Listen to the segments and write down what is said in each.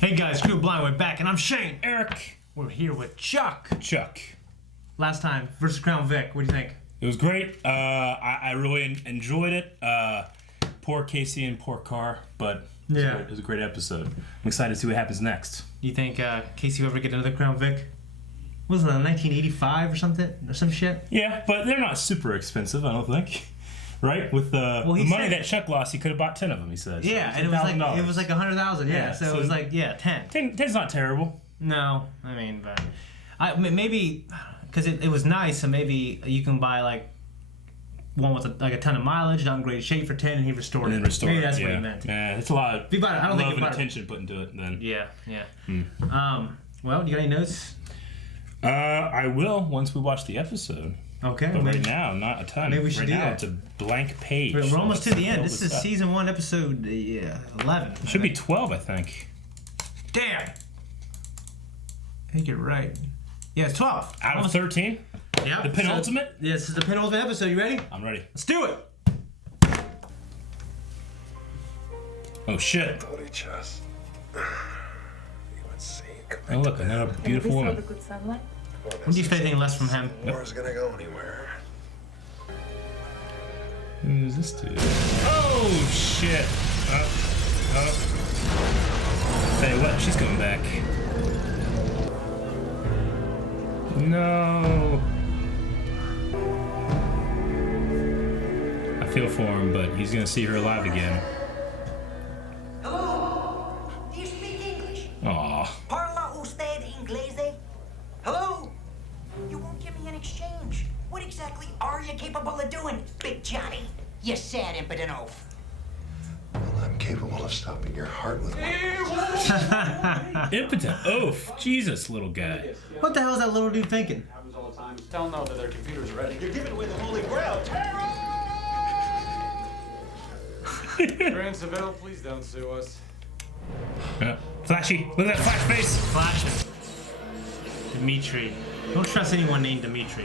Hey guys, Screw Blind, we're back, and I'm Shane. Eric. We're here with Chuck. Last time, versus Crown Vic. What do you think? It was great. I really enjoyed it. Poor Casey and poor Carr, but it was a great episode. I'm excited to see what happens next. Do you think Casey will ever get another Crown Vic? Was it 1985 or something? Or some shit? Yeah, but they're not super expensive, I don't think. Right? With the money that Chuck lost, he could have bought 10 of them, he says. Yeah, so and it was like 100,000, yeah. So it was like, 10. 10's not terrible. No, I mean, but maybe, because it was nice, so maybe you can buy like one with a ton of mileage, not in great shape for 10, and he restored it. Maybe that's what he meant. Yeah, it's a lot of love and attention put into it then. Yeah. Well, you got any notes? I will once we watch the episode. Okay. But right now, not a ton. Maybe we should do that. It's a blank page. We're almost to the end. This is season 1, episode 11. It should be 12, I think. Damn. I think you're right. Yeah, it's 12. Out of 13? Yeah. The penultimate? Yeah, this is the penultimate episode. You ready? I'm ready. Let's do it. Oh, shit. Oh, look, another beautiful woman. When do you expect anything less from him? War's gonna go anywhere. Who's this dude? Oh, shit. Tell you what, she's coming back. No. I feel for him, but he's gonna see her alive again. Hello? Do you speak English? Aw. Parla usted inglese? Hello? You won't give me an exchange. What exactly are you capable of doing, Big Johnny? You sad impotent oaf. Well, I'm capable of stopping your heart with one. Impotent oaf. Jesus, little guy. What the hell is that little dude thinking? Happens all the time. Tell them that their computer's ready. You're giving away the holy grail. Grand Seville, please don't sue us. Flashy. Look at that flash face. Flashing. Dimitri. Don't trust anyone named Dimitri,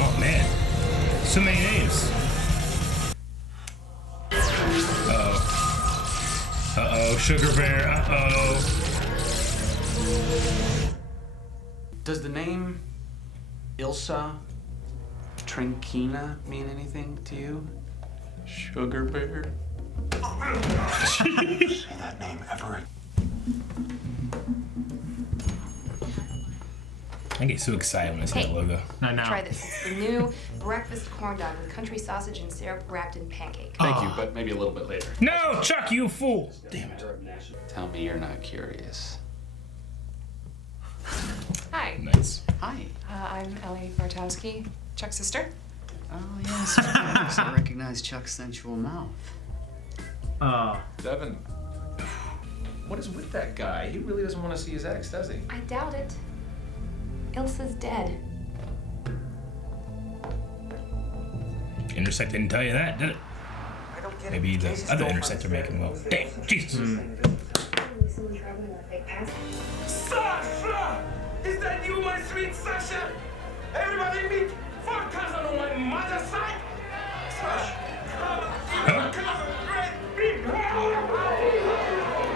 Oh, man. So many names. Uh-oh, Sugar Bear. Uh-oh. Does the name Ilsa Tranquina mean anything to you? Sugar Bear? Say that name ever. I get so excited when I see that logo. Not now. Try this. It's the new breakfast corn dog with country sausage and syrup wrapped in pancake. Thank you, but maybe a little bit later. No, Chuck, you fool. Damn it. Tell me you're not curious. Hi. Nice. Hi. I'm Ellie Bartowski, Chuck's sister. Oh, yes, of course. I recognize Chuck's sensual mouth. Devin, what is with that guy? He really doesn't want to see his ex, does he? I doubt it. Ilsa's dead. Intersect didn't tell you that, did it? I don't get Maybe it. the Cases other don't Intersect are making well. Damn, Jesus. Sasha! Is that you, my sweet Sasha? Everybody meet four cousin on my mother's side. Sasha,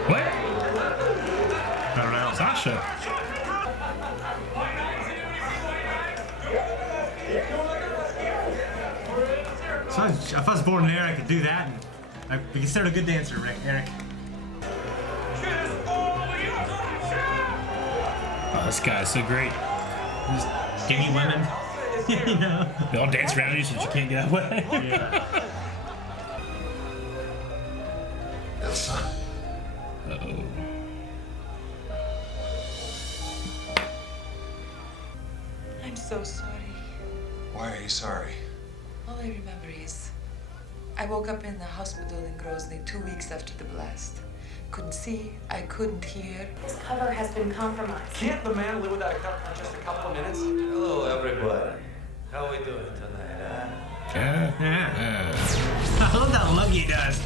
What? I don't know. Sasha. So if I was born there, I could do that. And I be considered a good dancer, Eric. Oh, this guy's so great. Just give me women. You know? They all dance around you so you can't get away. Yeah. Elsa. Uh-oh. I'm so sorry. Why are you sorry? All I remember is I woke up in the hospital in Grozny 2 weeks after the blast. Couldn't see, I couldn't hear. This cover has been compromised. Can't the man live without a cup for just a couple of minutes? Hello, everybody. How we doing tonight, Yeah. I love that look he does.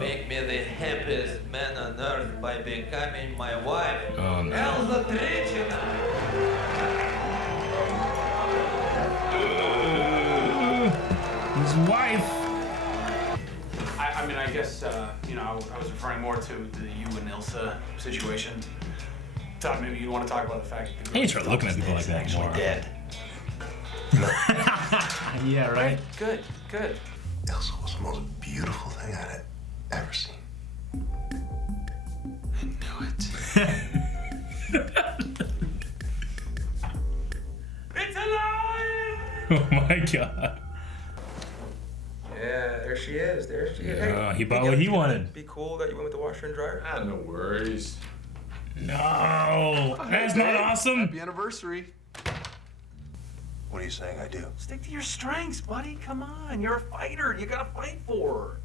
Make me the happiest man on earth by becoming my wife. Oh, no. Elsa Trichina. His wife. I mean, I guess, you know, I was referring more to the you and Ilsa situation. Thought maybe you want to talk about the fact that I need to start looking at people like that actually more. dead. Yeah, right? Good, good. Elsa was the most beautiful thing I'd ever seen. I knew it. It's alive! Oh my god. Yeah, there she is. There she is. Yeah, he bought what he wanted. Be cool that you went with the washer and dryer. Ah, no worries. No, that's not awesome. Happy anniversary. What are you saying I do? Stick to your strengths, buddy. Come on, you're a fighter. You gotta fight for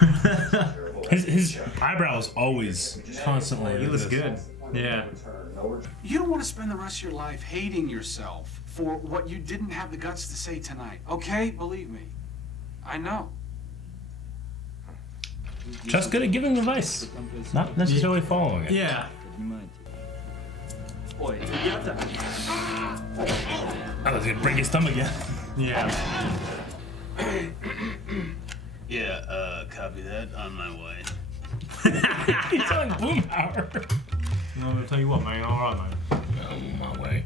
her. His eyebrows always constantly. He looks good. Yeah. You don't want to spend the rest of your life hating yourself for what you didn't have the guts to say tonight, okay? Believe me. I know. Just good at giving advice, not necessarily following it. Yeah. I was gonna break his thumb again. Yeah. Yeah, copy that. On my way. He's on Boomhauer. No, I'm gonna tell you what, man. All right, man. On my way.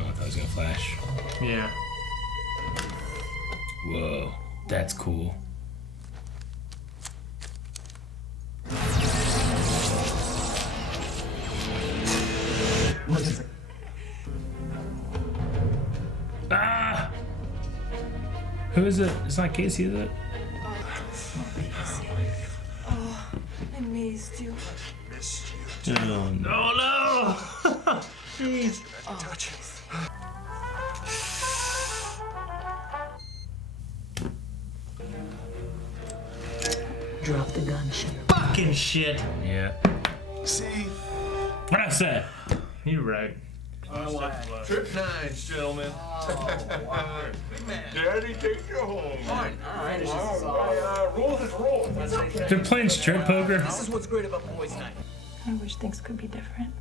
Oh, I thought it was gonna flash. Yeah. Whoa, that's cool. Ah! Who is it? It's not Casey, is it? Oh, I missed you. Oh, no. Oh no! Jeez. Touch it. Drop the gun, shit. Fucking shit. Yeah. See? What I said? You're right. Trip 9s, gentlemen. Daddy, take you home. Rules is rules. They're playing strip poker. This is what's great about boys' night. I wish things could be different.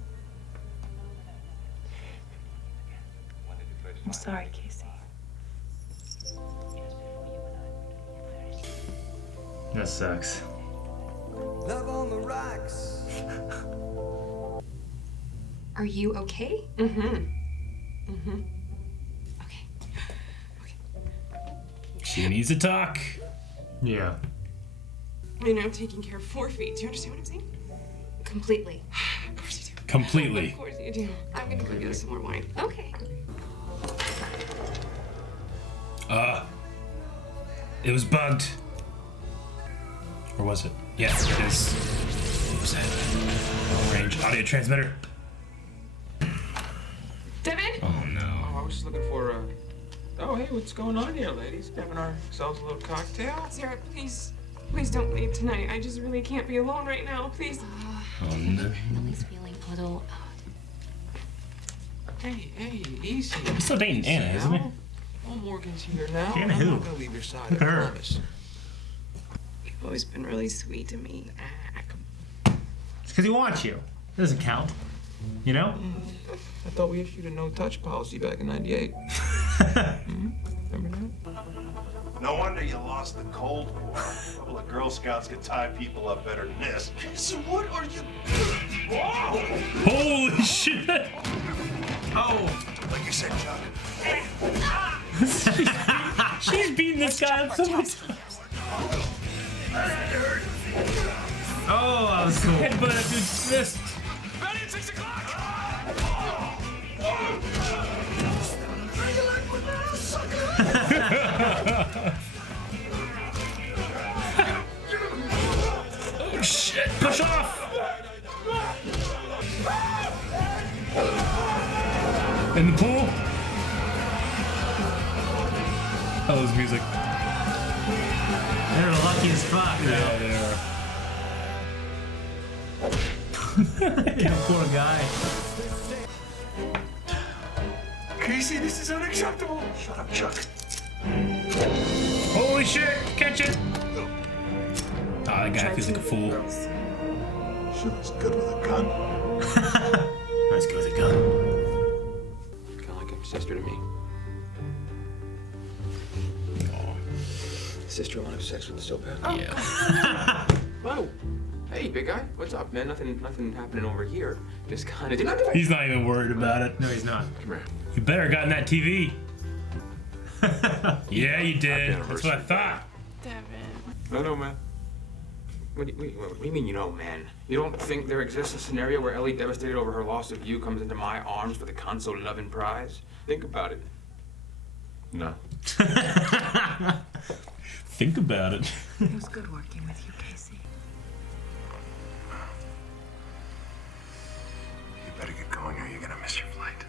I'm sorry, Casey. That sucks. Love on the rocks. Are you okay? Okay. She needs to talk. Yeah. I mean, I'm taking care of 4 feet. Do you understand what I'm saying? Completely. Of course you do. Completely. Of course you do. I'm gonna go get us some more wine. Okay. It was bugged. Or was it? Yes, it is. What was that? Long range audio transmitter. Devin? Oh no. Oh, I was just looking for Oh, hey, what's going on here, ladies? Having ourselves a little cocktail? Sarah, please don't leave tonight. I just really can't be alone right now. Please. Oh no. Emily's feeling a little. Hey, easy. He's still dating Anna, isn't he? Oh, Morgan's here now. Anna I'm who? not gonna leave your side, Look I at her. promise. You've always been really sweet to me. It's because he wants you. It doesn't count. You know? I thought we issued a no-touch policy back in '98. Remember that? No wonder you lost the Cold War. A couple of Girl Scouts could tie people up better than this. So what are you... Holy shit! Oh! Like you said, Chuck. She's beating this guy up so much. Oh, that was cool. Headbutt at dude's fist. Ready at 6 o'clock! Oh shit! Push off! In the pool? Oh, there's music. They're lucky as fuck. Yeah, they are. Yeah, poor guy. Casey, this is unacceptable. Shut up, Chuck. Holy shit! Catch it! Oh, that guy feels like a fool. She was good with a gun. Let's go with a gun. sister to me. Sister want to have sex with the soap hat? Yeah. Whoa. Hey, big guy. What's up, man? Nothing happening over here. Just kind of. He's not even worried about it. No, he's not. Come here. You better gotten that TV. Yeah, you did. That's what I thought. Devin. I know, man. What do you mean you know, man? You don't think there exists a scenario where Ellie, devastated over her loss of you, comes into my arms for the console-loving prize? Think about it. No. Think about it. It was good working with you, Casey. You better get going or you're gonna miss your flight.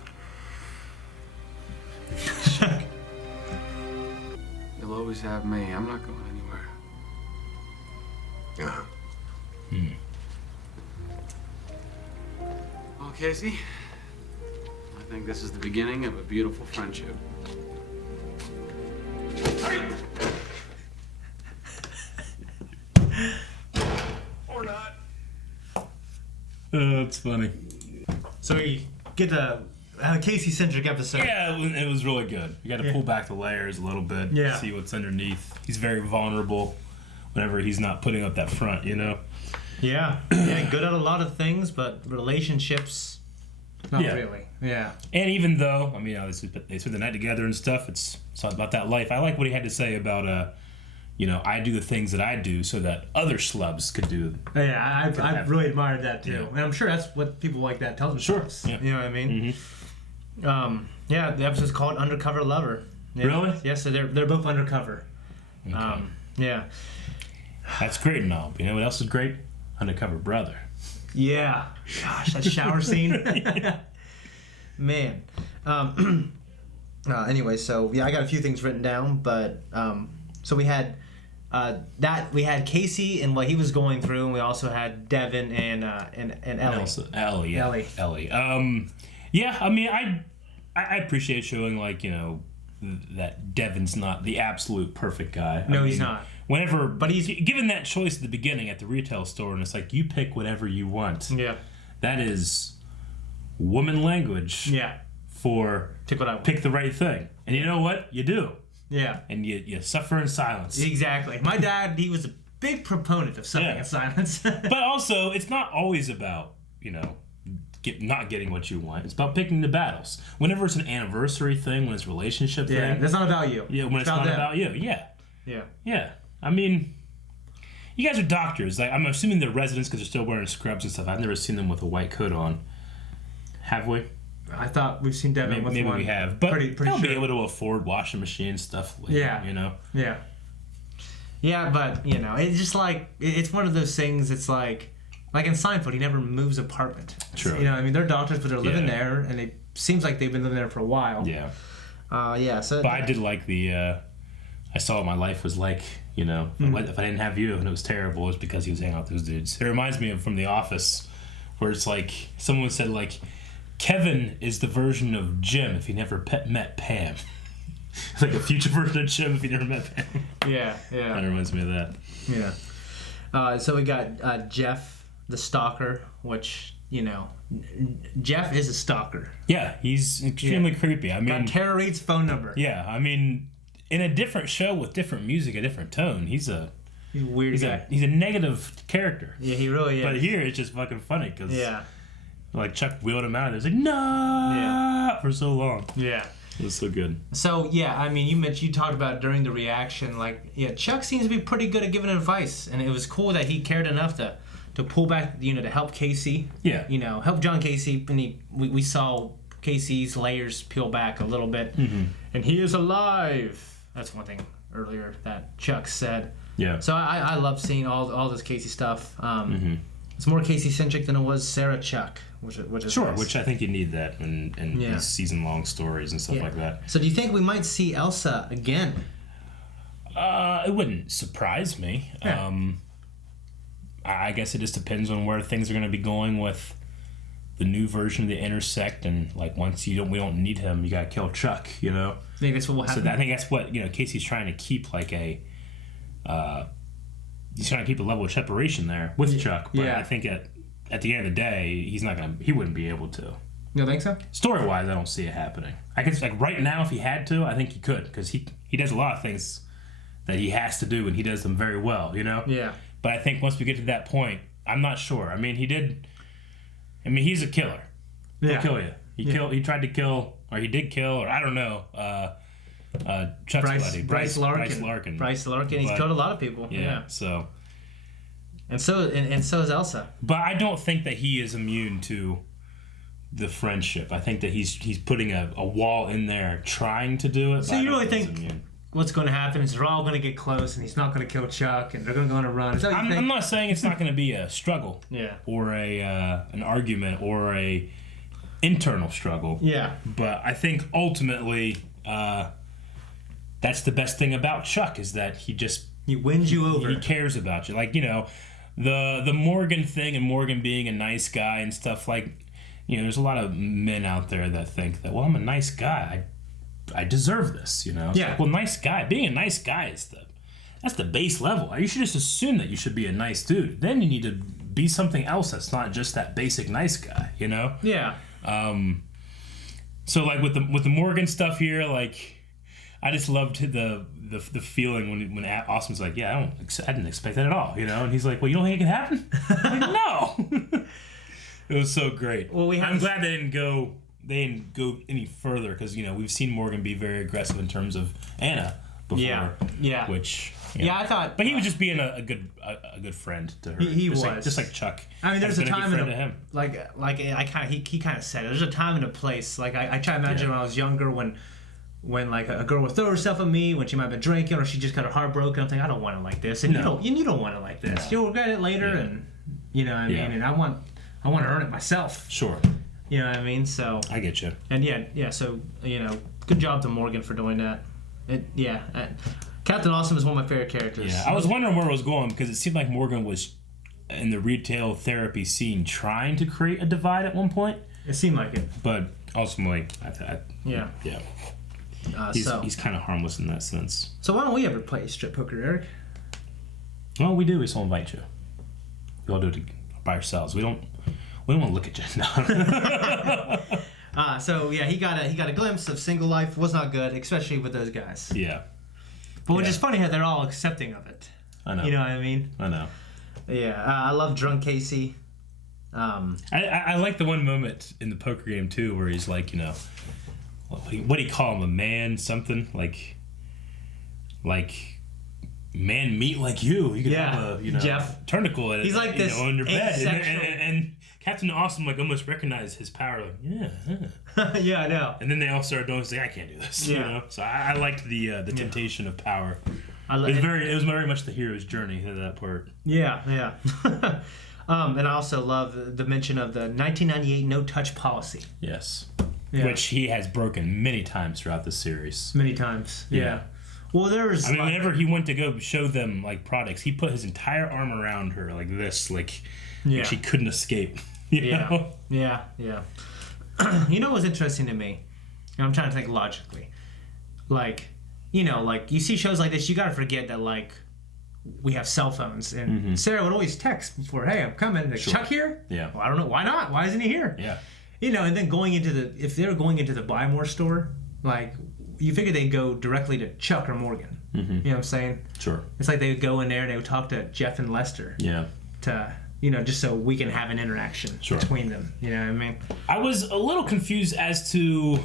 You'll always have me. I'm not going anywhere. Uh-huh. Well, Casey, I think this is the beginning of a beautiful friendship. Or not. That's funny. So we get to have a Casey-centric episode. Yeah, it was really good. You got to pull back the layers a little bit. Yeah. See what's underneath. He's very vulnerable whenever he's not putting up that front, you know? Yeah. Yeah, good at a lot of things, but relationships, not Yeah. really. Yeah. And even though, I mean, obviously they spend the night together and stuff, it's all about that life. I like what he had to say about, you know, I do the things that I do so that other schlubs could do. Yeah, I've really admired that too. Yeah. And I'm sure that's what people like that tell themselves. Sure. Yeah. You know what I mean? Mm-hmm. Yeah, the episode's called Undercover Lover. Yeah. Really? Yeah, so they're both undercover. Okay. Yeah. That's great and all. You know what else is great? Undercover Brother. Yeah. Gosh, that shower scene. Man. Anyway, so yeah, I got a few things written down, but so we had we had Casey and what he was going through, and we also had Devin and Ellie. Ellie. Yeah, I mean, I appreciate showing, like, you know, that Devin's not the absolute perfect guy. No, he's not. Whenever, but he's given that choice at the beginning at the retail store, and it's like, you pick whatever you want. Yeah. That is woman language. Yeah. For pick what I want. Pick the right thing. And you know what? You do. Yeah. And you suffer in silence. Exactly. My dad, he was a big proponent of suffering in silence. But also, it's not always about, you know, not getting what you want. It's about picking the battles. Whenever it's an anniversary thing, when it's a relationship thing. Yeah, that's not about you. Yeah, when it's not them. about you. Yeah. Yeah. Yeah. I mean, you guys are doctors. Like, I'm assuming they're residents because they're still wearing scrubs and stuff. I've never seen them with a white coat on. Have we? I thought we've seen Devin with maybe one. we have. But pretty they'll sure. be able to afford washing machine stuff later, Yeah. you know? Yeah. Yeah, but, you know, it's just like, it's one of those things, it's like in Seinfeld, he never moves apartment. True. You know, I mean, they're doctors, but they're living Yeah. there, and it seems like they've been living there for a while. Yeah. Yeah, so... But I did like the, I saw what my life was like, you know? If I didn't have you and it was terrible, it was because he was hanging out with those dudes. It reminds me of from The Office, where it's like, someone said, like, Kevin is the version of Jim if he never met Pam. Like a future version of Jim if he never met Pam. Yeah, yeah. That reminds me of that. Yeah. So we got Jeff, the stalker, which, you know, Jeff is a stalker. Yeah, he's extremely creepy. I mean, got Tara Reid's phone number. Yeah, I mean, in a different show with different music, a different tone, he's a weird guy. He's a negative character. Yeah, he really is. But here it's just fucking funny because like Chuck wheeled him out. There's like for so long. Yeah. It was so good. So yeah, I mean, you talked about during the reaction, like, yeah, Chuck seems to be pretty good at giving advice, and it was cool that he cared enough to pull back, you know, to help Casey. Yeah. You know, help John Casey, and we saw Casey's layers peel back a little bit, and he is alive. That's one thing earlier that Chuck said. Yeah. So I love seeing all this Casey stuff. It's more Casey centric than it was Sarah Chuck, which is sure, nice. which I think you need that in these season-long stories and stuff like that. So do you think we might see Elsa again? It wouldn't surprise me. Yeah. I guess it just depends on where things are going to be going with the new version of the Intersect, and like once we don't need him, you got to kill Chuck. You know. I think that's what will happen. So I think that's what Casey's trying to keep like a. He's trying to keep a level of separation there with Chuck, but I think at the end of the day, he wouldn't be able to. You don't think so? Story-wise, I don't see it happening. I guess like right now, if he had to, I think he could, because he does a lot of things that he has to do, and he does them very well, you know? Yeah. But I think once we get to that point, I'm not sure. I mean, he's a killer. He'll kill you. He tried to kill, or he did kill, or I don't know, Chuck's buddy. Bryce Larkin. Bryce Larkin. He's killed a lot of people. Yeah. So. And so is Elsa. But I don't think that he is immune to the friendship. I think that he's putting a wall in there, trying to do it. So you really think what's going to happen is they're all going to get close, and he's not going to kill Chuck, and they're going to go on a run? Is that what you think? I'm not saying it's not going to be a struggle. Yeah. Or an argument, or a internal struggle. Yeah. But I think ultimately, that's the best thing about Chuck, is that he wins you over. He cares about you. Like, you know, the Morgan thing, and Morgan being a nice guy and stuff, like, you know, there's a lot of men out there that think that, well, I'm a nice guy, I deserve this, you know? Yeah. Like, well, nice guy, being a nice guy that's the base level. You should just assume that you should be a nice dude. Then you need to be something else that's not just that basic nice guy, you know? Yeah. So like with the Morgan stuff here, like, I just loved the feeling when Austin's like, yeah, I didn't expect that at all, you know? And he's like, well, you don't think it can happen? I'm like, no. It was so great. Well, I'm glad they didn't go any further, because, you know, we've seen Morgan be very aggressive in terms of Anna before. Yeah. Which. Yeah, I thought. But he was just being a good friend to her. He was just like Chuck. I mean, there's a time and him. He kind of said it. There's a time and a place. Like I try to imagine when I was younger, when like a girl would throw herself at me when she might have been drinking, or she just got her heart broken. I'm thinking, I don't want it like this, and you don't want it like this. No. You'll regret it later, and you know what I mean. And I want to earn it myself. Sure. You know what I mean? So I get you. And yeah. So, you know, good job to Morgan for doing that. Captain Awesome is one of my favorite characters. Yeah, I was wondering where it was going, because it seemed like Morgan was in the retail therapy scene trying to create a divide at one point. It seemed like it. But ultimately, yeah. He's kind of harmless in that sense. So why don't we ever play strip poker, Eric? Well, we do. We still invite you. We all do it by ourselves. We don't want to look at you. No. So yeah, he got a glimpse of single life. Was not good, especially with those guys. Yeah. But which is funny how they're all accepting of it. I know. You know what I mean? I know. Yeah, I love Drunk Casey. I like the one moment in the poker game too, where he's like, you know, what do you call him? A man something like man meat like you. You can have a Jeff turnicle. He's like this on your bed, and Captain Awesome like almost recognized his power. Like yeah, I know. And then they all started doing say, I can't do this. Yeah. You know? So I liked the temptation of power. It was very much the hero's journey to that part. Yeah. And I also love the mention of the 1998 no-touch policy. Yes. Yeah. Which he has broken many times throughout the series. Many times. Yeah. Well, there's. I mean, whenever he went to go show them like products, he put his entire arm around her like this, like she couldn't escape. You know? Yeah. You know what's interesting to me? And I'm trying to think logically. Like, you know, like you see shows like this, you gotta forget that like we have cell phones, and Sarah would always text before, "Hey, I'm coming." Like, Chuck here? Yeah. Well, I don't know. Why not? Why isn't he here? Yeah. You know, and then if they were going into the Buy More store, like you figure they'd go directly to Chuck or Morgan. You know what I'm saying? Sure. It's like they would go in there and they would talk to Jeff and Lester. Yeah. To, you know, just so we can have an interaction between them. You know what I mean? I was a little confused as to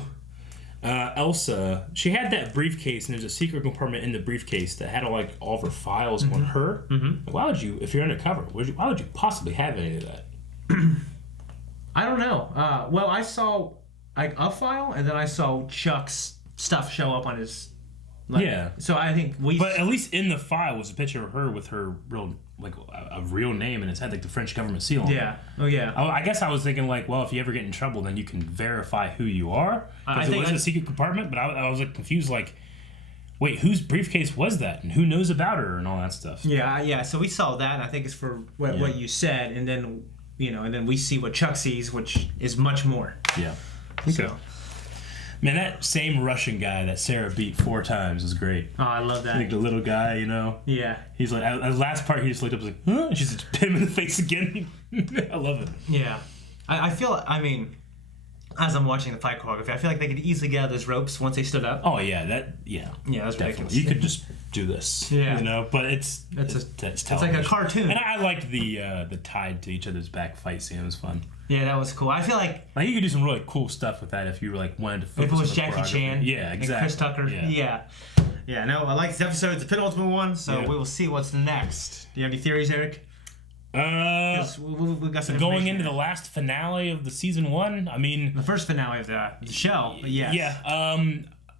Elsa. She had that briefcase, and there's a secret compartment in the briefcase that had all of her files on her. Why would you, if you're undercover, why would you possibly have any of that? I don't know. Well, I saw like a file, and then I saw Chuck's stuff show up on his. So I think But at least in the file was a picture of her with her real, like a real name, and it's had like the French government seal on it. Yeah. Oh yeah. I guess I was thinking like, well, if you ever get in trouble, then you can verify who you are, because it was a secret compartment. But I was like confused, like, wait, whose briefcase was that, and who knows about her, and all that stuff. Yeah. So we saw that, and I think it's for what you said, and then and then we see what Chuck sees, which is much more. Yeah. So. Man, that same Russian guy that Sarah beat 4 times was great. Oh, I love that. Like the little guy, you know? Yeah. He's like, at the last part, he just looked up and was like, huh? And she just hit him in the face again. I love it. Yeah. I feel, I mean, as I'm watching the fight choreography, I feel like they could easily get out of those ropes once they stood up. Oh yeah, that's ridiculous. You could just do this, you know. But it's like a cartoon. And I liked the tied to each other's back fight scene. It was fun. Yeah, that was cool. I feel like you could do some really cool stuff with that if you like wanted to focus. If it was on the Jackie Chan, yeah, exactly. and Chris Tucker, yeah. No, I like this episode. It's the penultimate one, so we will see what's next. Do you have any theories, Eric? We got some going into the last finale of the season 1. I mean, the first finale of the show. But yes. Yeah.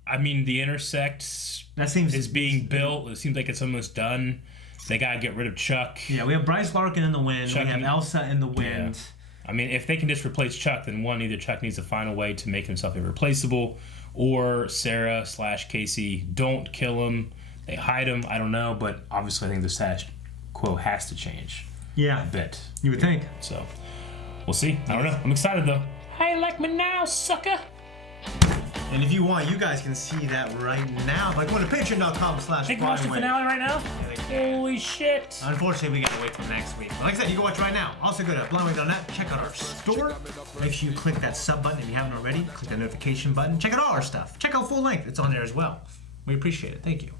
I mean, the intersect is being built. It seems like it's almost done. They gotta get rid of Chuck. Yeah, we have Bryce Larkin in the wind. We have Elsa in the wind. Yeah. I mean, if they can just replace Chuck, then either Chuck needs to find a way to make himself irreplaceable, or Sarah / Casey don't kill him. They hide him. I don't know, but obviously I think the status quo has to change. Yeah. A bit. You would think. So, we'll see. I don't know. I'm excited, though. How you like me now, sucker? And if you want, you guys can see that right now by going to patreon.com/. They can watch the finale right now? Holy shit. Unfortunately, we gotta wait till next week. But like I said, you can watch right now. Also go to blindwave.net, check out our store. Make sure you click that sub button if you haven't already. Click that notification button. Check out all our stuff. Check out full length. It's on there as well. We appreciate it. Thank you.